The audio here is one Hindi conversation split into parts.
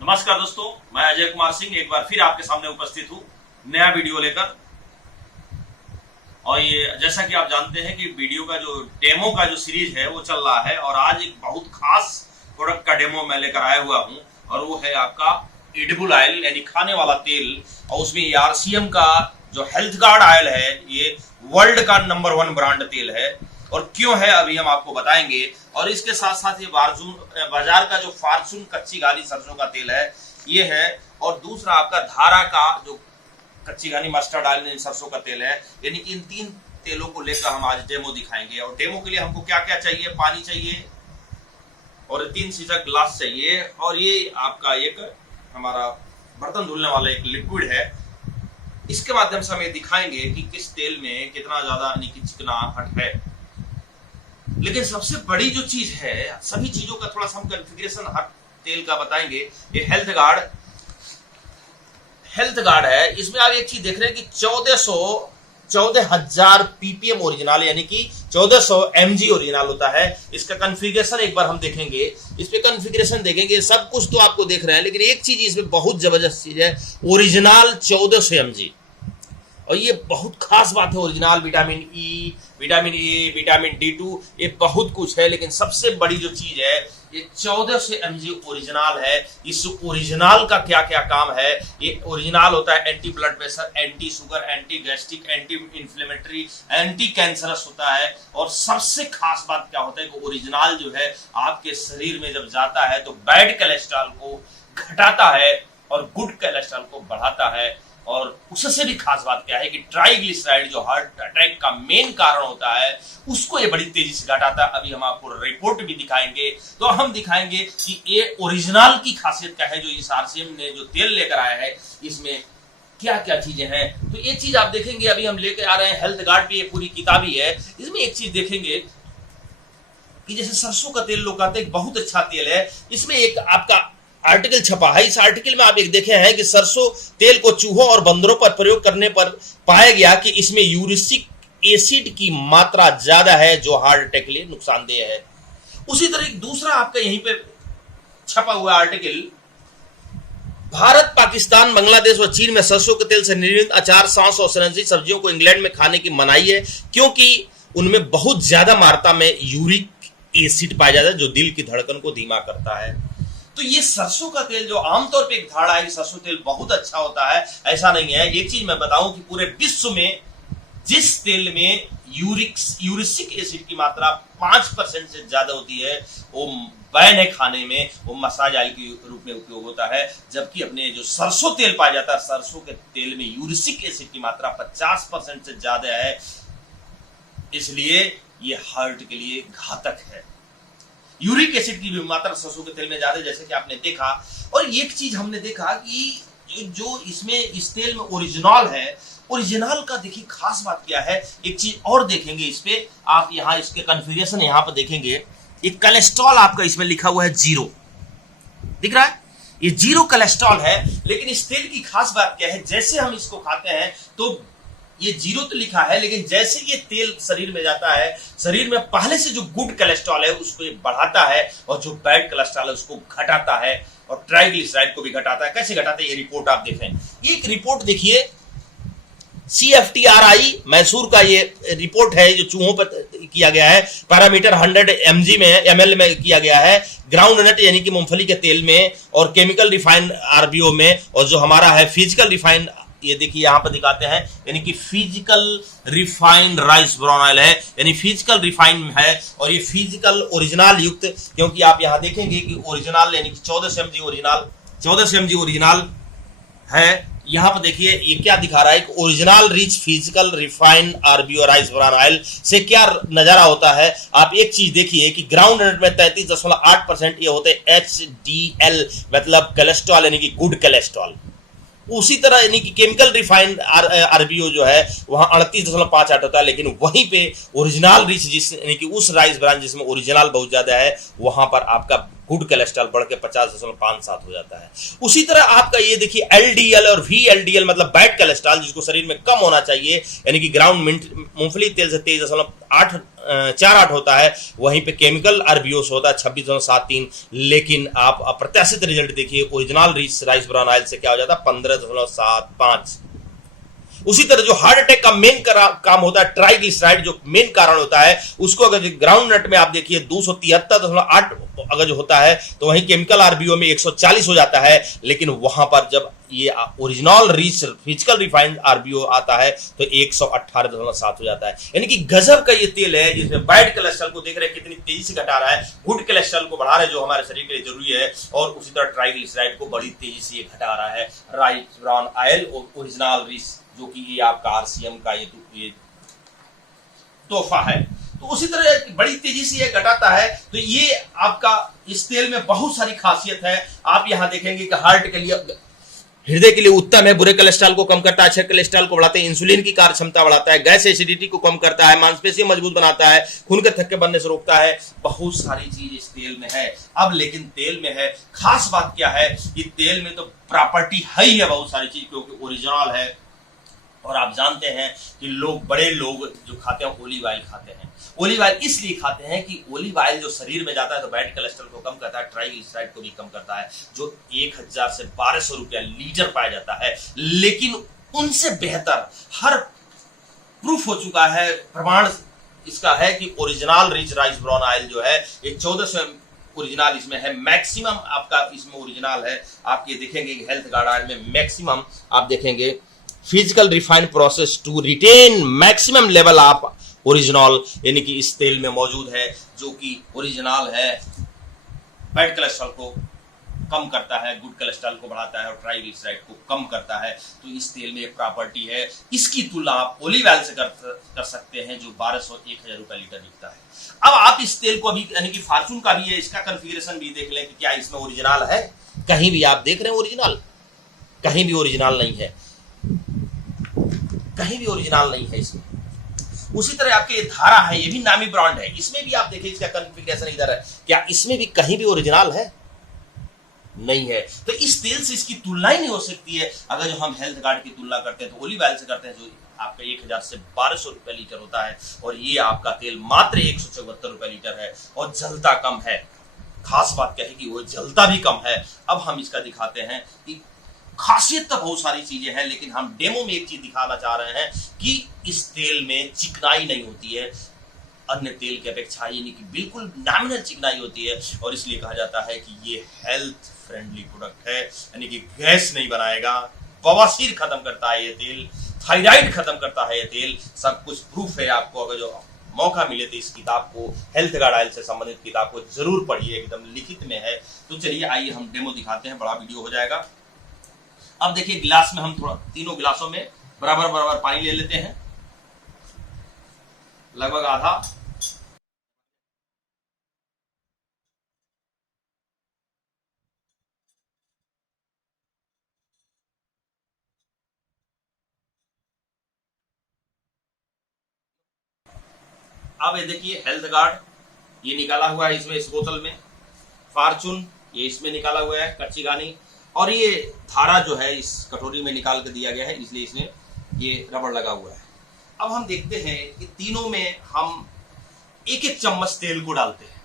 नमस्कार दोस्तों, मैं अजय कुमार सिंह एक बार फिर आपके सामने उपस्थित हूँ नया वीडियो लेकर। और ये जैसा कि आप जानते हैं कि वीडियो का जो डेमो का जो सीरीज है वो चल रहा है और आज एक बहुत खास प्रोडक्ट का डेमो मैं लेकर आया हुआ हूँ और वो है आपका एडिबल ऑयल यानी खाने वाला तेल। और उसमें आरसीएम का जो हेल्थ गार्ड ऑयल है ये वर्ल्ड का नंबर 1 ब्रांड तेल है। और क्यों है अभी हम आपको बताएंगे। और इसके साथ साथ ये बाजार का जो फॉर्चून कच्ची घानी सरसों का तेल है ये है। और दूसरा आपका धारा का जो कच्ची घानी मस्टर्ड ऑयल सरसों का तेल है। यानी कि इन 3 तेलों को लेकर हम आज डेमो दिखाएंगे। और डेमो के लिए हमको क्या क्या चाहिए, पानी चाहिए और 3 शीशा ग्लास चाहिए और ये आपका एक हमारा बर्तन धुलने वाला एक लिक्विड है। इसके माध्यम से हम ये दिखाएंगे कि किस तेल में कितना ज्यादा चिकनाहट है। लेकिन सबसे बड़ी जो चीज है, सभी चीजों का थोड़ा सा हम कॉन्फ़िगरेशन हर तेल का बताएंगे। ये हेल्थ गार्ड है। इसमें आप एक चीज देख रहे हैं कि 14,000 ppm ओरिजिनल यानी कि 1400 mg ओरिजिनल होता है। इसका कॉन्फ़िगरेशन एक बार हम देखेंगे। इस पे कॉन्फ़िगरेशन देखेंगे, सब कुछ तो आपको देख रहे हैं लेकिन एक चीज इसमें बहुत जबरदस्त चीज है, ओरिजिनल 1400 mg। और ये बहुत खास बात है, original vitamin E, vitamin A, vitamin D2, ये बहुत कुछ है। लेकिन सबसे बड़ी जो चीज है ये 1400 mg ओरिजिनल है। इस ओरिजिनल का क्या क्या काम है, ये ओरिजिनल होता है anti blood pressure, anti sugar, anti gastric, anti inflammatory, anti cancerous होता है। और सबसे खास बात क्या होता है कि ओरिजिनल जो है आपके शरीर में जब जाता है तो बैड कोलेस्ट्रॉल को घटाता है और गुड कोलेस्ट्रॉल को बढ़ाता है। और उससे भी खास बात क्या है कि ट्राइग्लिसराइड जो हार्ट अटैक का मेन कारण होता है उसको ये बड़ी तेजी से घटाता है। अभी हम आपको रिपोर्ट भी दिखाएंगे। तो हम दिखाएंगे कि ये ओरिजिनल की खासियत क्या है, जो इस आरसीएम ने जो तेल लेकर आया है इसमें क्या क्या चीजें हैं। तो ये चीज आप देखेंगे, अभी हम लेकर आ रहे हैं हेल्थ गार्ड भी, ये पूरी किताब ही है। इसमें एक चीज देखेंगे कि जैसे सरसों का तेल लोग कहते हैं बहुत अच्छा तेल है। इसमें एक आपका आर्टिकल छपा है। इस आर्टिकल में आप एक देखे हैं कि सरसों तेल को चूहों और बंदरों पर प्रयोग करने पर पाया गया कि इसमें यूरिक एसिड की मात्रा ज्यादा है जो हार्ट अटैक के लिए नुकसानदेह है। उसी तरह एक दूसरा आपका यहीं पे छपा हुआ आर्टिकल, भारत, पाकिस्तान, बांग्लादेश और चीन में सरसों के तेल से निर्मित अचार, सॉस और सनसी सब्जियों को इंग्लैंड में खाने की मनाही है क्योंकि उनमें बहुत ज्यादा मात्रा में यूरिक एसिड पाया जाता है जो दिल की धड़कन को धीमा करता है। तो ये सरसों का तेल जो आमतौर पे एक धारणा है कि सरसों तेल बहुत अच्छा होता है, ऐसा नहीं है। एक चीज मैं बताऊं कि पूरे विश्व में जिस तेल में यूरिक एसिड की मात्रा 5% से ज्यादा होती है वो बैन है खाने में, वो मसाज ऑयल के रूप में उपयोग होता है। जबकि अपने जो सरसों तेल पाया जाता है, सरसों के तेल में यूरिक एसिड की मात्रा 50% से ज्यादा है, इसलिए ये हार्ट के लिए घातक है। यूरिक एसिड की भी मात्रा सरसों के तेल में ज्यादा, जैसे कि आपने देखा। और एक चीज हमने देखा कि जो इसमें इस तेल में ओरिजिनल है, ओरिजिनल का देखिए खास बात क्या है। एक चीज और देखेंगे इस पे, आप यहाँ इसके कॉन्फ़िगरेशन यहाँ पर देखेंगे, एक कोलेस्ट्रॉल आपका इसमें लिखा हुआ है 0, दिख रहा है, ये 0 कोलेस्ट्रॉल है। लेकिन इस तेल की खास बात क्या है, जैसे हम इसको खाते हैं तो ये 0 तो लिखा है लेकिन जैसे ये तेल शरीर में जाता है, शरीर में पहले से जो गुड कोलेस्ट्रॉल है उसको बढ़ाता है और जो बैड कोलेस्ट्रॉल है उसको घटाता है और ट्राइग्लिसराइड को भी घटाता है। कैसे घटाता है ये रिपोर्ट आप देखें। ये एक रिपोर्ट देखिए, CFTRI मैसूर का ये रिपोर्ट है जो चूहों पर किया गया है। पैरामीटर 100 ml में किया गया है, ग्राउंड नट यानी कि मूंगफली के तेल में, और केमिकल रिफाइंड RBO में। और जो हमारा है फिजिकल रिफाइंड, ये देखिए यहां पर दिखाते हैं, यानी कि physical refined rice brown oil है, यानी फिजिकल रिफाइंड है। और ये फिजिकल ओरिजिनल युक्त, क्योंकि आप यहां देखेंगे कि ओरिजिनल यानी कि 1400 mg ओरिजिनल है। यहां पर देखिए ये क्या दिखा रहा है कि original rich physical refined RBO rice brown oil से क्या नजारा होता है। आप एक चीज देखिए कि ग्राउंड नट में 33.8% ये होते हैं HDL, मतलब कोलेस्ट्रॉल यानी कि गुड कोलेस्ट्रॉल। उसी तरह यानी कि केमिकल रिफाइंड RBO जो है वहां 38.58 होता है। लेकिन वहीं पे ओरिजिनल रिच यानी कि उस राइस ब्रांड जिसमें ओरिजिनल बहुत ज्यादा है, वहां पर आपका गुड कोलेस्ट्रॉल बढ़ के 50.57 हो जाता है। उसी तरह आपका ये देखिए एलडीएल और वीएलडीएल मतलब बैड कोलेस्ट्रॉल जिसको शरीर में कम होना चाहिए, यानी कि ग्राउंड मूंगफली तेल से 23.48 होता है, वहीं पे केमिकल आरबीओस होता है 26.73, लेकिन आप अप्रत्याशित रिजल्ट देखिए ओरिजिनल राइस ब्राउन ऑयल से क्या हो जाता है 15.75। उसी तरह जो हार्ट अटैक का मेन काम होता है ट्राइग्लिसराइड, जो मेन कारण होता है, उसको अगर ग्राउंड नट में आप देखिए 273.8 अगर जो होता है, तो वहीं केमिकल आरबीओ में 140 हो जाता है, लेकिन वहां पर जब ये ओरिजिनल रीच फिजिकल रिफाइंड आरबीओ आता है तो 118.7 हो जाता है। यानी कि गजब का ये तेल है जिसमें बैड कोलेस्ट्रॉल को देख रहे हैं कितनी तेजी से घटा रहा है, गुड कोलेस्ट्रॉल को बढ़ा रहा है जो हमारे शरीर के लिए जरूरी है, और उसी तरह ट्राइग्लिसराइड को बड़ी तेजी से ये घटा रहा है। Rice brown oil original reach जो कि ये आपका आरसीएम का ये तोहफा है, तो उसी तरह बड़ी तेजी से ये घटाता है। तो ये आपका इस तेल में बहुत सारी खासियत है। आप यहां देखेंगे कि हार्ट के लिए, हृदय के लिए उत्तम है, बुरे कोलेस्ट्रॉल को कम करता है, अच्छे कोलेस्ट्रॉल को बढ़ाता है, इंसुलिन की कार्य क्षमता बढ़ाता है, गैस एसिडिटी को कम करता है, मांसपेशियां मजबूत बनाता है, खून के थक्के बनने से रोकता है, बहुत सारी चीज इस तेल में है। अब लेकिन तेल में है खास बात क्या है कि तेल में तो प्रॉपर्टी है ही है बहुत सारी चीज, क्योंकि ओरिजिनल है। और आप जानते हैं कि बड़े लोग जो खाते हैं ओलिव ऑयल खाते हैं। ओलिव ऑयल इसलिए खाते हैं कि ओलिव ऑयल जो शरीर में जाता है तो बैड कोलेस्ट्रॉल को कम करता है, ट्राइग्लिसराइड को भी कम करता है, जो 1000 से 1200 रुपया लीटर पाया जाता है। लेकिन उनसे बेहतर हर प्रूफ हो चुका है, प्रमाण इसका है कि original rich rice brown oil जो है ये 1400 ओरिजिनल इसमें है, मैक्सिमम आपका इसमें ओरिजिनल है। आप ये देखेंगे कि हेल्थ गार्ड ऑयल में मैक्सिमम आप देखेंगे physical refined process to retain maximum level of original, यानी कि इस तेल में मौजूद है, जो कि ओरिजिनल है, बैड कोलेस्ट्रॉल को कम करता है, गुड कोलेस्ट्रॉल को बढ़ाता है और ट्राइग्लिसराइड को कम करता है। तो इस तेल में एक प्रॉपर्टी है। इसकी तुलना आप ओलिव ऑयल से कर सकते हैं जो 1200-1000 रुपए लीटर बिकता है। अब आप इस तेल को अभी यानी कि फॉर्चून का भी है, इसका कॉन्फ़िगरेशन भी देख लें कि क्या इसमें ओरिजिनल है। कहीं भी आप देख रहे हैं ओरिजिनल, कहीं भी ओरिजिनल नहीं है, कहीं भी ओरिजिनल नहीं है इसमें। उसी तरह आपके ये धारा है, ये भी नामी ब्रांड है, इसमें भी आप देखिए इसका कॉन्फ़िगरेशन इधर है, क्या इसमें भी कहीं भी ओरिजिनल है? नहीं है। तो इस तेल से इसकी तुलना ही नहीं हो सकती है। अगर जो हम हेल्थ गार्ड की तुलना करते हैं तो ओलिव ऑयल से करते हैं, जो आपका 1000 से 1200 रुपए लीटर होता है, और ये आपका तेल मात्र 174 रुपए लीटर है और जलता कम है। खास बात क्या है कि वो जलता भी कम है। अब हम इसका दिखाते हैं कि खासियत तो बहुत सारी चीजें हैं, लेकिन हम डेमो में एक चीज दिखाना चाह रहे हैं कि इस तेल में चिकनाई नहीं होती है अन्य तेल की अपेक्षा, यानी कि बिल्कुल नॉमिनल चिकनाई होती है, और इसलिए कहा जाता है कि ये हेल्थ फ्रेंडली प्रोडक्ट है, यानी कि गैस नहीं बनाएगा, बवासीर खत्म करता है ये तेल, थायराइड खत्म करता है ये तेल, सब कुछ प्रूफ है। आपको अगर जो मौका मिले तो इस किताब को, हेल्थ गार्ड ऑयल से संबंधित किताब को जरूर पढ़िए, एकदम लिखित में है। तो चलिए आइए हम डेमो दिखाते हैं, बड़ा वीडियो हो जाएगा। अब देखिए गिलास में हम थोड़ा तीनों गिलासों में बराबर बराबर पानी ले लेते हैं, लगभग आधा। अब ये देखिए हेल्थ गार्ड ये निकाला हुआ है इसमें, इस बोतल में फॉर्चून ये इसमें निकाला हुआ है, कच्ची घानी, और ये धारा जो है इस कटोरी में निकाल कर दिया गया है, इसलिए इसमें ये रबड़ लगा हुआ है। अब हम देखते हैं कि तीनों में हम एक एक चम्मच तेल को डालते हैं,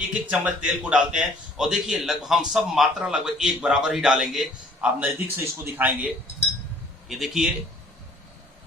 एक एक चम्मच तेल को डालते हैं, और देखिए हम सब मात्रा लगभग एक बराबर ही डालेंगे। आप नजदीक से इसको दिखाएंगे, ये देखिए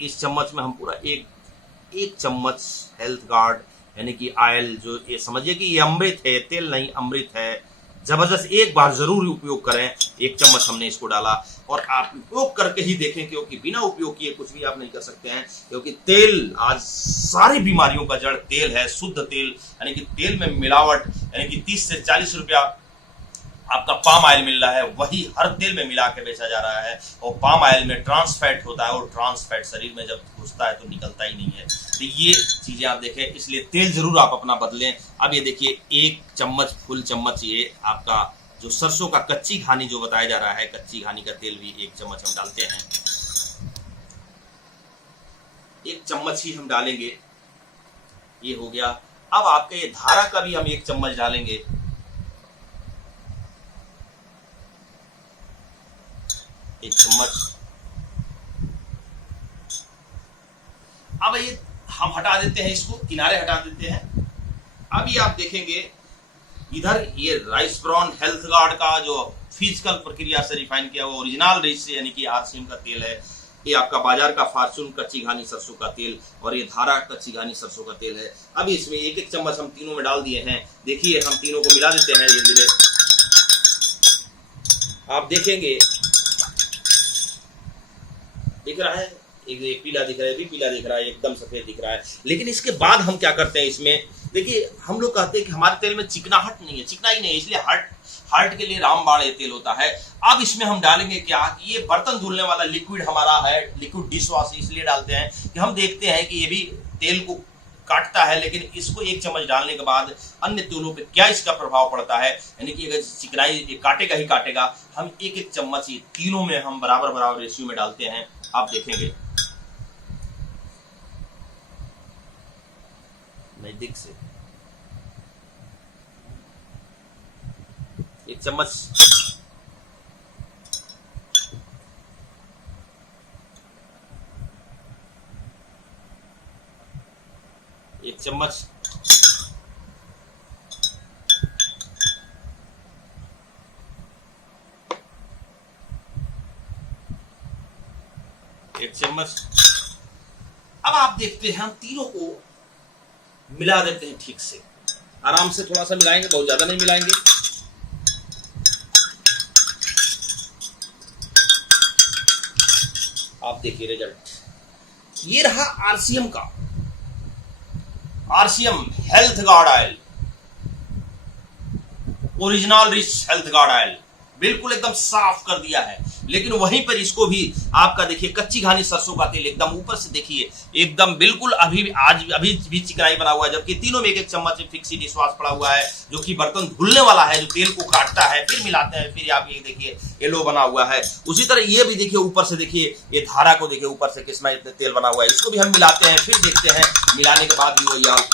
इस चम्मच में हम पूरा एक चम्मच हेल्थ गार्ड यानी कि ऑयल, जो ये समझिए कि ये अमृत है, तेल नहीं अमृत है, जबरदस्त। एक बार जरूर उपयोग करें। एक चम्मच हमने इसको डाला, और आप उपयोग करके ही देखें, क्योंकि बिना उपयोग किए कुछ भी आप नहीं कर सकते हैं, क्योंकि तेल आज सारी बीमारियों का जड़ तेल है, शुद्ध तेल, यानी कि तेल में मिलावट, यानी कि 30 से 40 रुपया आपका पाम ऑयल मिल रहा है, वही हर तेल में मिला के बेचा जा रहा है, और पाम ऑयल में ट्रांस फैट होता है, और ट्रांस फैट शरीर में जब घुसता है तो निकलता ही नहीं है। तो ये चीजें आप देखें, इसलिए तेल जरूर आप अपना बदलें। अब ये देखिए एक चम्मच, फुल चम्मच ये आपका जो सरसों का कच्ची घानी जो बताया जा रहा है, कच्ची घानी का तेल भी एक चम्मच हम डालते हैं, एक चम्मच ही हम डालेंगे, ये हो गया। अब आपके ये धारा का भी हम एक चम्मच डालेंगे, 1 चम्मच। अब ये हम हटा देते हैं, इसको किनारे हटा देते हैं। अब ये आप देखेंगे इधर ये राइस ब्रान हेल्थ गार्ड का जो फिजिकल प्रक्रिया से रिफाइन किया हुआ ओरिजिनल रिच से यानी कि आरसीएम का तेल है। ये आपका बाजार का फॉर्चून कच्ची घानी सरसों का तेल और ये धारा कच्ची घानी सरसों का तेल है। अब इसमें 1-1 चम्मच हम तीनों में डाल दिए हैं। देखिए हम तीनों को मिला देते हैं धीरे धीरे। आप देखेंगे दिख रहा है, एक पीला दिख रहा है, भी पीला दिख रहा है, एकदम सफेद दिख रहा है। लेकिन इसके बाद हम क्या करते हैं इसमें, देखिए हम लोग कहते हैं कि हमारे तेल में चिकनाहट नहीं है, चिकना ही नहीं है, इसलिए हार्ट के लिए रामबाण ये तेल होता है। अब इसमें हम डालेंगे क्या, ये बर्तन धुलने वाला लिक्विड हमारा है, लिक्विड डिश वॉश इसलिए डालते हैं कि हम देखते हैं कि ये भी तेल को काटता है। लेकिन इसको 1 चम्मच डालने के बाद अन्य तेलों पे क्या इसका प्रभाव पड़ता है, यानी कि अगर चिकनाई काटेगा ही काटेगा। हम 1-1 चम्मच ये तीनों में हम बराबर रेशियो में डालते हैं। आप देखेंगे नजदीक से 1 चम्मच, एक चम्मच, एक चम्मच। अब आप देखते हैं हम तीनों को मिला देते हैं ठीक से, आराम से थोड़ा सा मिलाएंगे, बहुत ज्यादा नहीं मिलाएंगे। आप देखिए रिजल्ट, ये रहा आरसीएम का, RCM health guard oil, original rich health guard oil, बिल्कुल एकदम साफ कर दिया है। लेकिन वहीं पर इसको भी आपका देखिए कच्ची घानी सरसों का तेल एकदम ऊपर से देखिए एकदम बिल्कुल अभी भी चिकनाई बना हुआ है, जबकि तीनों में 1-1 चम्मच फिक्सी डिशवाश पड़ा हुआ है जो कि बर्तन धुलने वाला है, जो तेल को काटता है, फिर मिलाते हैं, फिर आप ये देखिए येलो बना हुआ है। उसी तरह ये भी देखिए ऊपर से देखिए, ये धारा को देखिए ऊपर से किसमें तेल बना हुआ है, इसको भी हम मिलाते हैं, फिर देखते हैं मिलाने के बाद भी वही आप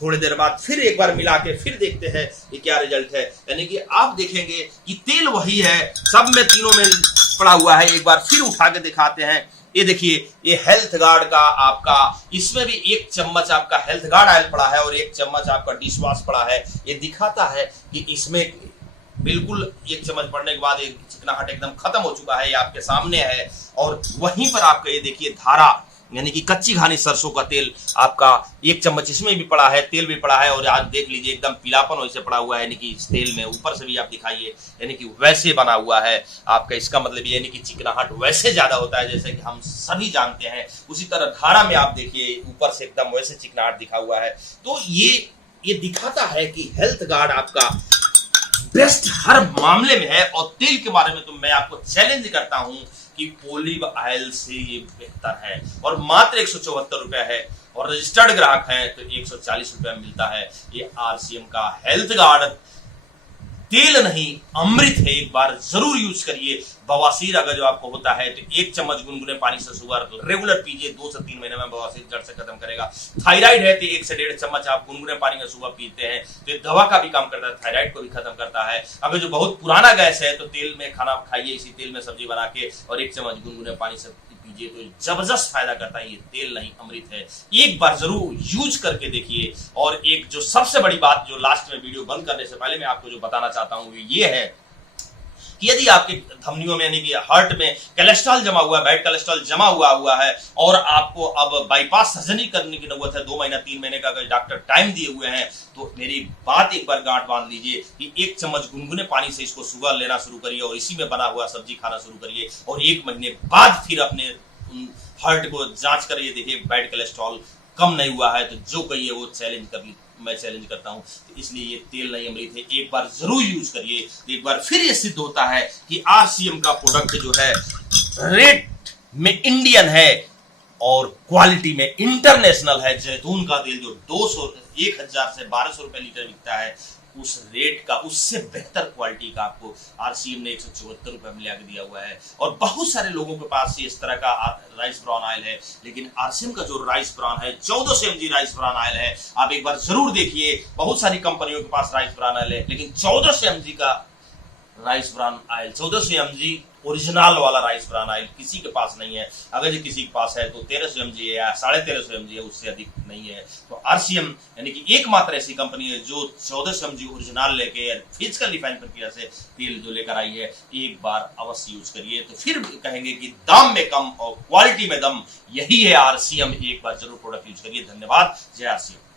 थोड़ी देर बाद फिर एक बार मिला के फिर देखते हैं ये क्या रिजल्ट है। यानी कि आप देखेंगे कि तेल वही है, सब में तीनों में पड़ा हुआ है। एक बार फिर उठा के दिखाते हैं, ये देखिए ये हेल्थ गार्ड का आपका, इसमें भी 1 चम्मच आपका हेल्थ गार्ड ऑयल पड़ा है और 1 चम्मच आपका डिश वॉश पड़ा है। ये दिखाता है कि इसमें बिल्कुल 1 चम्मच पड़ने के बाद एक चिकनाहट एकदम खत्म हो चुका है, ये आपके सामने है। और वहीं पर आपका ये देखिए धारा यानी कि कच्ची घानी सरसों का तेल आपका 1 चम्मच इसमें भी पड़ा है, तेल भी पड़ा है। और आज देख लीजिए एकदम पीलापन वैसे पड़ा हुआ है, यानी कि इस तेल में ऊपर से भी आप दिखाइए, यानी कि वैसे बना हुआ है आपका। इसका मतलब ये यानी कि चिकनाहट वैसे ज्यादा होता है जैसे कि हम सभी जानते हैं। उसी तरह धारा में आप देखिए ऊपर से एकदम वैसे चिकनाहट दिखा हुआ है। तो ये दिखाता है कि हेल्थ गार्ड आपका बेस्ट हर मामले में है। और तेल के बारे में तो मैं आपको चैलेंज करता हूं कि ओलिव ऑयल से ये बेहतर है, और मात्र 174 रुपए है, और रजिस्टर्ड ग्राहक है तो 140 रुपए में मिलता है। ये आरसीएम का हेल्थ गार्ड तेल नहीं अमृत है, एक बार जरूर यूज करिए। बवासीर अगर जो आपको होता है तो 1 चम्मच गुनगुने पानी से सुबह रेगुलर पीजिए, 2 से 3 महीने में बवासीर जड़ से खत्म करेगा। थायराइड है तो 1 से 1.5 चम्मच आप गुनगुने पानी में सुबह पीते हैं तो ये दवा का भी काम करता है, थायराइड को भी खत्म करता है। अगर जो बहुत पुराना गैस है तो तेल में खाना खाइए, इसी तेल में सब्जी बना के और 1 चम्मच गुनगुने पानी से पीजिए तो जबरदस्त फायदा करता है। ये तेल नहीं अमृत है, एक बार जरूर यूज करके देखिए। और एक जो सबसे बड़ी बात जो लास्ट में वीडियो बंद करने से पहले मैं आपको जो बताना चाहता हूं ये है कि यदि आपके धमनियों में यानी कि हार्ट में कोलेस्ट्रॉल जमा हुआ है, बैड कोलेस्ट्रॉल जमा हुआ है और आपको अब बाईपास सर्जरी करने की नौबत है, 2 महीना 3 महीने का अगर डॉक्टर टाइम दिए हुए हैं तो मेरी बात एक बार गांठ बांध लीजिए कि 1 चम्मच गुनगुने पानी से इसको सुबह लेना शुरू करिए और इसी में बना हुआ सब्जी खाना शुरू करिए। और 1 महीने बाद फिर अपने हार्ट को जांच करिए, देखिए बैड कोलेस्ट्रॉल कम नहीं हुआ है तो जो कहिए वो चैलेंज कभी मैं चैलेंज करता हूं। तो इसलिए ये तेल नहीं अमृत है, एक बार जरूर यूज करिए। तो एक बार फिर ये सिद्ध होता है कि आरसीएम का प्रोडक्ट जो है रेट में इंडियन है और क्वालिटी में इंटरनेशनल है। जैतून का तेल जो 1000 से 1200 रुपए लीटर बिकता है उस रेट का उससे बेहतर क्वालिटी का आपको आरसीएम ने 174 रुपए में लाके दिया हुआ है। और बहुत सारे लोगों के पास इस तरह का राइस ब्रान ऑयल है, लेकिन आरसीएम का जो राइस ब्रान है 1400 mg राइस ब्रान ऑयल है, आप एक बार जरूर देखिए। बहुत सारी कंपनियों के पास राइस ब्रान ऑयल है, लेकिन 1400 mg का rice bran oil 1400 mg original वाला राइस ब्रान ऑयल किसी के पास नहीं है। अगर ये किसी के पास है तो 1300 mg है या 1350 mg है, उससे अधिक नहीं है। तो RCM यानी कि एकमात्र ऐसी कंपनी है जो 1400 mg ओरिजिनल लेके फिजिकल रिफाइन प्रक्रिया से तेल जो लेकर आई है, एक बार अवश्य यूज करिए तो फिर कहेंगे कि दाम में कम और क्वालिटी में दम, यही है RCM। एक बार जरूर प्रोडक्ट यूज करिए। धन्यवाद। जय RCM।